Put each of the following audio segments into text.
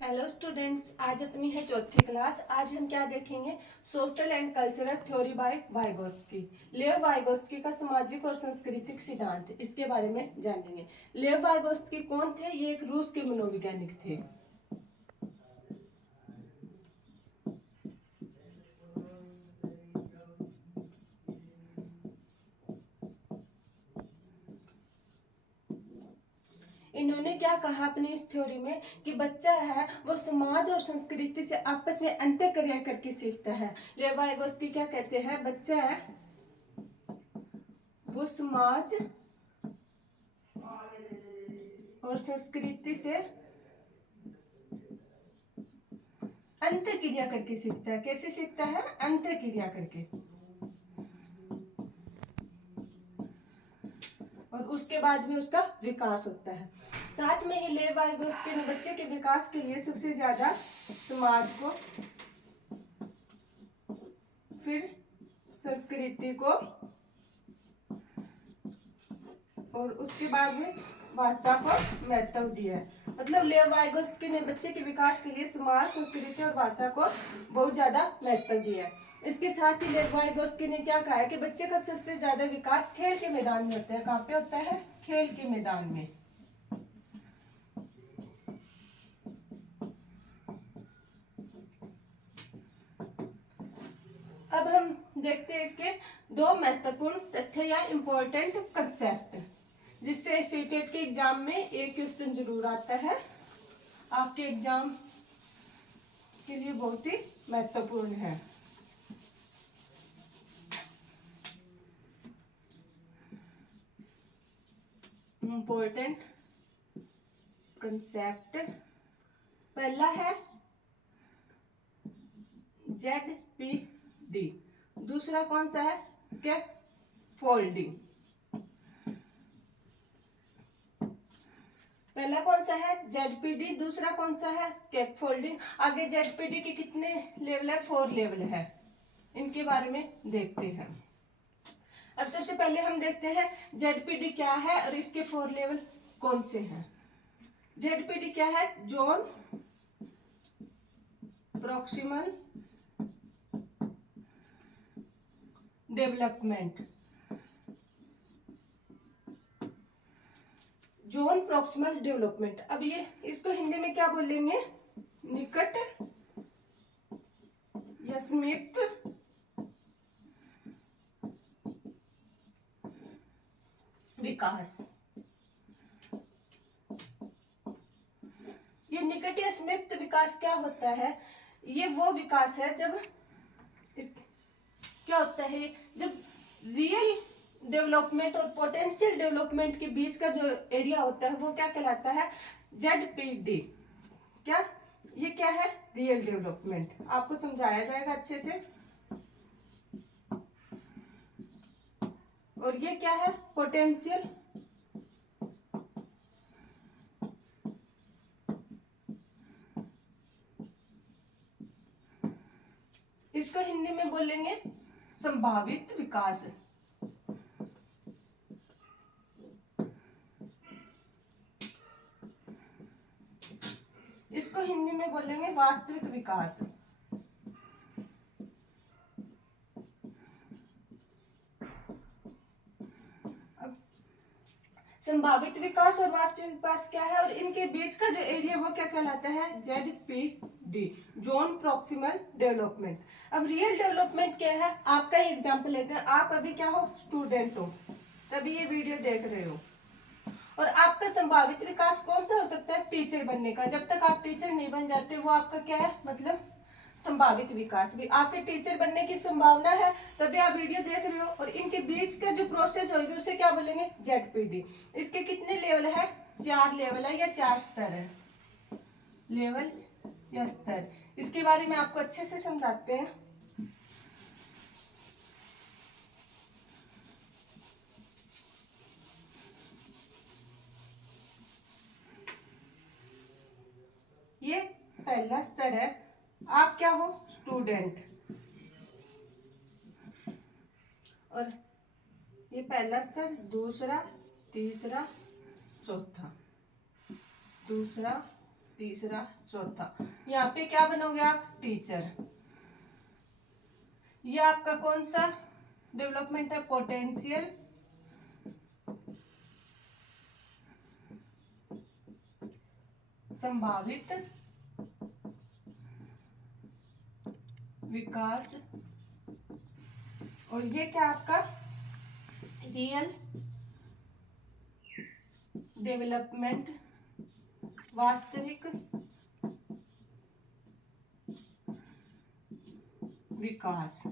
Hello students, आज अपनी है चौथी क्लास। आज हम क्या देखेंगे? Social and cultural theory by Vygotsky. लेव वाइगोस्की का सामाजिक और सांस्कृतिक सिद्धांत, इसके बारे में जानेंगे। लेव वाइगोस्की कौन थे? ये एक रूस के मनोवैज्ञानिक थे। इन्होंने क्या कहा अपनी इस थ्योरी में कि बच्चा है वो समाज और संस्कृति से आपस में अंतर क्रिया करके सीखता है। लेव वाइगोस्की क्या कहते हैं? बच्चा है वो समाज और संस्कृति से अंत क्रिया करके सीखता है। कैसे सीखता है? अंत क्रिया करके। और उसके बाद में उसका विकास होता है। साथ में ही लेव वाइगोस्की ने बच्चे के विकास के लिए सबसे ज्यादा समाज को, फिर संस्कृति को, और उसके बाद में भाषा को महत्व दिया है। मतलब लेव वाइगोस्की ने बच्चे के विकास के लिए समाज, संस्कृति और भाषा को बहुत ज्यादा महत्व दिया है। इसके साथ ही लेव वाइगोस्की ने क्या कहा है कि बच्चे का सबसे ज्यादा विकास खेल के मैदान में होता है। कहाँ पे होता है? खेल के मैदान में। अब हम देखते हैं इसके दो महत्वपूर्ण तथ्य या इम्पोर्टेंट कंसेप्ट, जिससे सीटेट के एग्जाम में एक क्वेश्चन जरूर आता है। आपके एग्जाम के लिए बहुत ही महत्वपूर्ण है। इम्पोर्टेंट कंसेप्ट पहला है ZPD, दूसरा कौन सा है? स्कैफोल्डिंग। पहला कौन सा है? ZPD, दूसरा कौन सा है? स्कैफोल्डिंग। आगे ZPD के कितने लेवल है? 4 लेवल है। इनके बारे में देखते हैं। अब सबसे पहले हम देखते हैं ZPD क्या है और इसके 4 लेवल कौन से हैं। ZPD क्या है? Zone proximal development. Zone proximal development. अब ये इसको हिंदी में क्या बोलेंगे? निकट या समीप विकास। ये निकट या समीप विकास क्या होता है? ये वो विकास है जब क्या होता है, जब रियल डेवलपमेंट और पोटेंशियल डेवलपमेंट के बीच का जो एरिया होता है वो क्या कहलाता है? ZPD। क्या ये क्या है? Real development. आपको समझाया जाएगा अच्छे से। और ये क्या है? पोटेंशियल। इसको हिंदी में बोलेंगे संभावित विकास। इसको हिंदी में बोलेंगे वास्तविक विकास। संभावित विकास और वास्तविक विकास क्या है, और इनके बीच का जो एरिया वो क्या कहलाता है? ZPD, zone proximal development. अब रियल डेवलपमेंट क्या है? आपका ही एग्जांपल लेते हैं। आप अभी क्या हो? स्टूडेंट हो, तभी ये वीडियो देख रहे हो। और आपका संभावित विकास कौन सा हो सकता है? टीचर बनने का। जब तक आप टीचर नहीं बन जाते वो आपका क्या है? मतलब संभावित विकास। भी आपके टीचर बनने की संभावना है तभी आप वीडियो देख रहे हो। और इनके बीच का जो प्रोसेस होगी उसे क्या बोलेंगे? ZPD। इसके कितने लेवल है? 4 लेवल है या 4 स्तर है। लेवल या स्तर, इसके बारे में आपको अच्छे से समझाते हैं। ये पहला स्तर है। आप क्या हो? स्टूडेंट। और ये पहला स्तर, दूसरा, तीसरा, चौथा। दूसरा, तीसरा, चौथा। यहाँ पे क्या बनोगे आप? टीचर। ये आपका कौन सा डेवलपमेंट है? पोटेंशियल संभावित विकास। और ये क्या आपका? रियल डेवलपमेंट, वास्तविक विकास।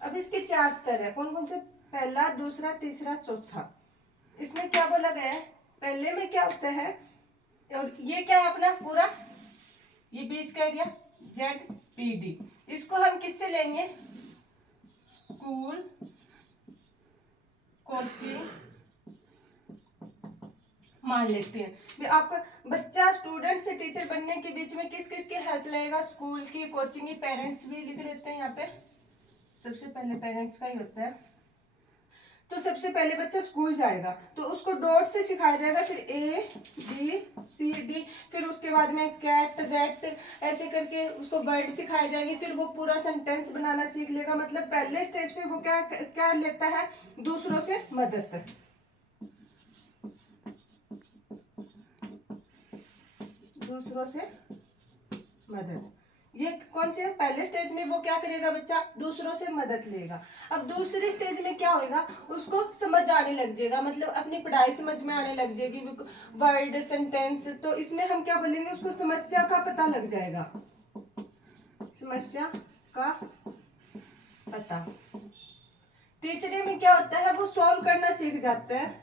अब इसके 4 स्तर है। कौन कौन से? पहला, दूसरा, तीसरा, चौथा। इसमें क्या बोला गया है? पहले में क्या होता है, और ये क्या है अपना पूरा, ये बीच का एरिया ZPD। इसको हम किससे लेंगे? स्कूल, कोचिंग मान लेते हैं। भी आपका बच्चा स्टूडेंट से टीचर बनने के बीच में किस किस की हेल्प लगेगा? स्कूल की, कोचिंग की, पेरेंट्स भी लिख लेते हैं यहाँ पे। सबसे पहले पेरेंट्स का ही होता है। तो सबसे पहले बच्चा स्कूल जाएगा तो उसको डॉट से सिखाया जाएगा, फिर ABCD, फिर उसके बाद में कैट, रेट, ऐसे करके उसको वर्ड सिखाए जाएंगे। फिर वो पूरा सेंटेंस बनाना सीख लेगा। मतलब पहले स्टेज पे वो क्या क्या लेता है? दूसरों से मदद। दूसरों से मदद, ये कौन से? पहले स्टेज में वो क्या करेगा बच्चा? दूसरों से मदद लेगा। अब दूसरे स्टेज में क्या होगा? उसको समझ आने लग जाएगा, मतलब अपनी पढ़ाई समझ में आने लग जाएगी, वर्ड, सेंटेंस। तो इसमें हम क्या बोलेंगे? उसको समस्या का पता लग जाएगा। समस्या का पता। तीसरे में क्या होता है? वो सॉल्व करना सीख जाता है।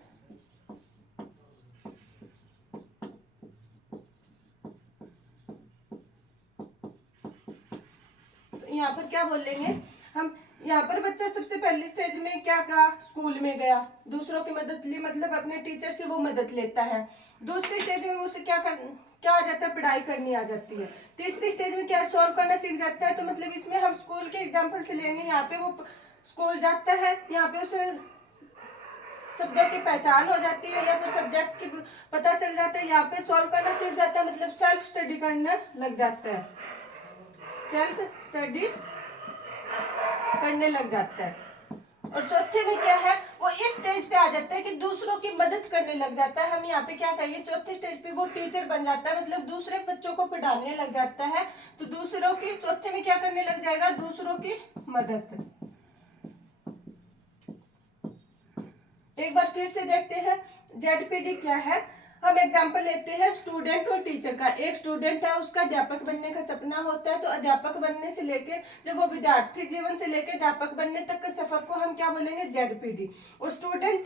यहाँ पर क्या बोलेंगे हम? यहाँ पर बच्चा सबसे पहले स्टेज में क्या कहा? स्कूल में गया, दूसरों की मदद ली, मतलब अपने टीचर से वो मदद लेता है। दूसरे स्टेज में उसे क्या आ जाता है? पढ़ाई करनी आ जाती है। तीसरी स्टेज में क्या? सॉल्व करना सीख जाता है। तो मतलब इसमें हम स्कूल के एग्जाम्पल से लेंगे। यहाँ पे वो स्कूल जाता है, यहाँ पे उसे शब्दों की पहचान हो जाती है या फिर सब्जेक्ट की पता चल जाता है। यहाँ पे सॉल्व करना सीख जाता है, मतलब सेल्फ स्टडी करने लग जाता है। सेल्फ स्टडी करने लग जाता है। और चौथे में क्या है? वो इस स्टेज पे आ जाता है कि दूसरों की मदद करने लग जाता है। हम यहाँ पे क्या कहेंगे? चौथे स्टेज पे वो टीचर बन जाता है, मतलब दूसरे बच्चों को पढ़ाने लग जाता है। तो दूसरों की, चौथे में क्या करने लग जाएगा? दूसरों की मदद। एक बार फिर से देखते हैं ZPD क्या है। हम एग्जाम्पल लेते हैं स्टूडेंट और टीचर का। एक स्टूडेंट है, उसका अध्यापक बनने का सपना होता है। तो अध्यापक बनने से लेके जब वो विद्यार्थी जीवन से लेके अध्यापक बनने तक के सफर को हम क्या बोलेंगे? ZPD। और स्टूडेंट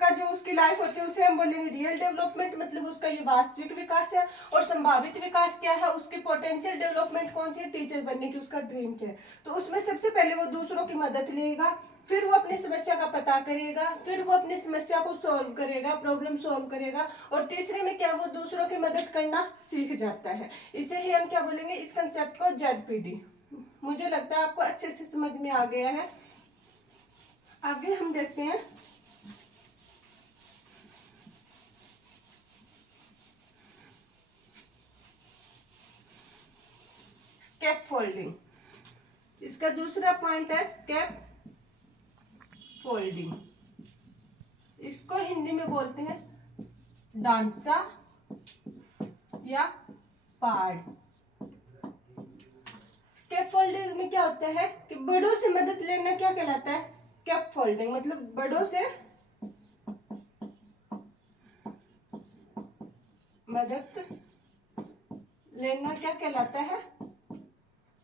का जो उसकी लाइफ होती है उसे हम बोलेंगे रियल डेवलपमेंट, मतलब उसका ये वास्तविक विकास है। और संभावित विकास क्या है? उसकी पोटेंशियल डेवलपमेंट कौन सी है? टीचर बनने की उसका ड्रीम क्या है। तो उसमें सबसे पहले वो दूसरों की मदद लेगा, फिर वो अपनी समस्या का पता करेगा, फिर वो अपनी समस्या को सॉल्व करेगा, प्रॉब्लम सॉल्व करेगा। और तीसरे में क्या? वो दूसरों की मदद करना सीख जाता है। इसे ही हम क्या बोलेंगे? इस कंसेप्ट को ZPD। मुझे लगता है आपको अच्छे से समझ में आ गया है। आगे हम देखते हैं स्केप फोल्डिंग। इसका दूसरा पॉइंट है स्केप फोल्डिंग। इसको हिंदी में बोलते हैं ढांचा या पाड़। स्केप फोल्डिंग में क्या होता है कि बड़ों से मदद लेना क्या कहलाता है? स्केप फोल्डिंग, मतलब बड़ों से मदद लेना क्या कहलाता है?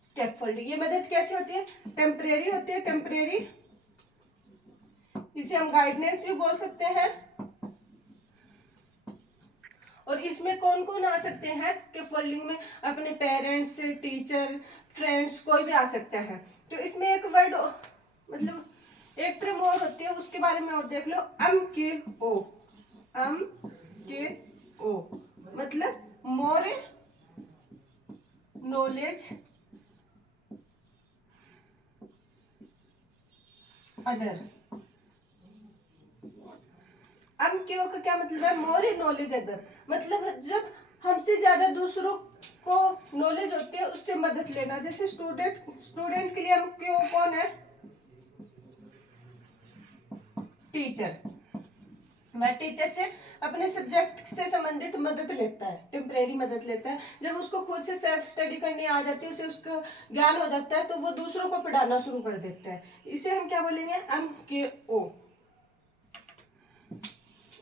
Scaffolding. ये मदद कैसे होती है? टेम्परेरी होती है, टेम्परेरी। इसे हम गाइडेंस भी बोल सकते हैं। और इसमें कौन कौन आ सकते हैं स्केप फोल्डिंग में? अपने पेरेंट्स, टीचर, फ्रेंड्स, कोई भी आ सकता है। तो इसमें एक वर्ड, मतलब एक टर्म और होती है, उसके बारे में और देख लो। MKO। MKO मतलब मोर नॉलेज अदर। MKO का क्या मतलब है? मोर नॉलेज अदर, मतलब जब हमसे ज्यादा दूसरों को नॉलेज होती है उससे मदद लेना। जैसे स्टूडेंट के लिए हम क्यों कौन है, टीचर। वह टीचर से अपने सब्जेक्ट से संबंधित मदद लेता है, टेम्परेरी मदद लेता है। जब उसको खुद से सेल्फ स्टडी करनी आ जाती है, उसे उसका ज्ञान हो जाता है, तो वो दूसरों को पढ़ाना शुरू कर देता है। इसे हम क्या बोलेंगे, MKO।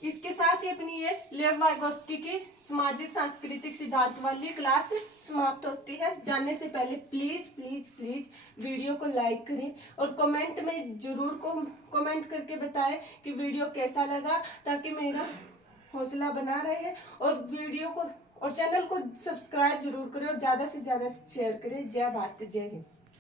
इसके साथ ही अपनी ये लेव वाइगोस्की की सामाजिक सांस्कृतिक सिद्धांत वाली क्लास समाप्त होती है। जाने से पहले प्लीज प्लीज प्लीज वीडियो को लाइक करें और कमेंट में जरूर कमेंट करके बताएं कि वीडियो कैसा लगा, ताकि मेरा हौसला बना रहे। और वीडियो को और चैनल को सब्सक्राइब जरूर करें और ज्यादा से ज्यादा शेयर करें। जय भारत, जय हिंद।